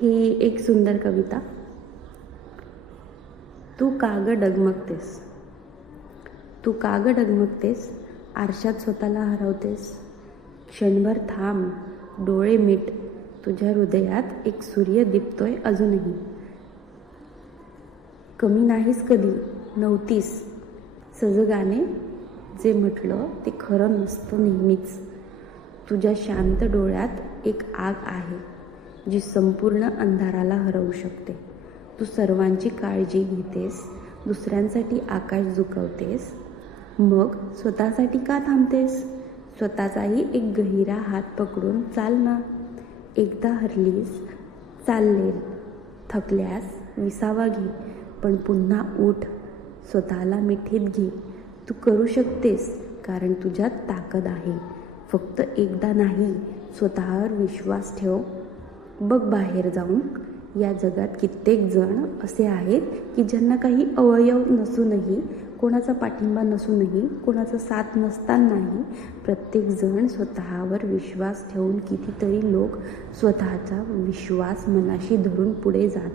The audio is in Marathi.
ही एक सुंदर कविता. तू का ग डगमगतेस, तू का ग डगमगतेस, आरशात स्वतःला हरवतेस. क्षणभर थांब, डोळे मीट, तुझ्या हृदयात एक सूर्य दिपतोय अजूनही. कमी नाहीस कधी, नव्हतीस. सजगाने जे म्हटलं ते खरं नसतं नेहमीच. तुझ्या शांत डोळ्यात एक आग आहे जी संपूर्ण अंधाराला हरवू शकते. तू सर्वांची काळजी घेतेस, दुसऱ्यांसाठी आकाश झुकवतेस, मग स्वतःसाठी का थांबतेस. स्वतःचाही एक गहिरा हात पकडून चाल ना. एकदा हरलीस चाललेल, थकल्यास विसावा घे, पण पुन्हा उठ. स्वतःला मिठीत घे. तू करू शकतेस, कारण तुझ्यात ताकद आहे. फक्त एकदा नाही, स्वतःवर विश्वास ठेव. बघ बाहेर जाऊन, या जगात कित्येक जण असे आहेत की ज्यांना काही अवयव नसूनही, कोणाचा पाठिंबा नसूनही, कोणाचा साथ नसतानाही प्रत्येकजण स्वतःवर विश्वास ठेवून कितीतरी लोक स्वतःचा विश्वास मनाशी धरून पुढे जात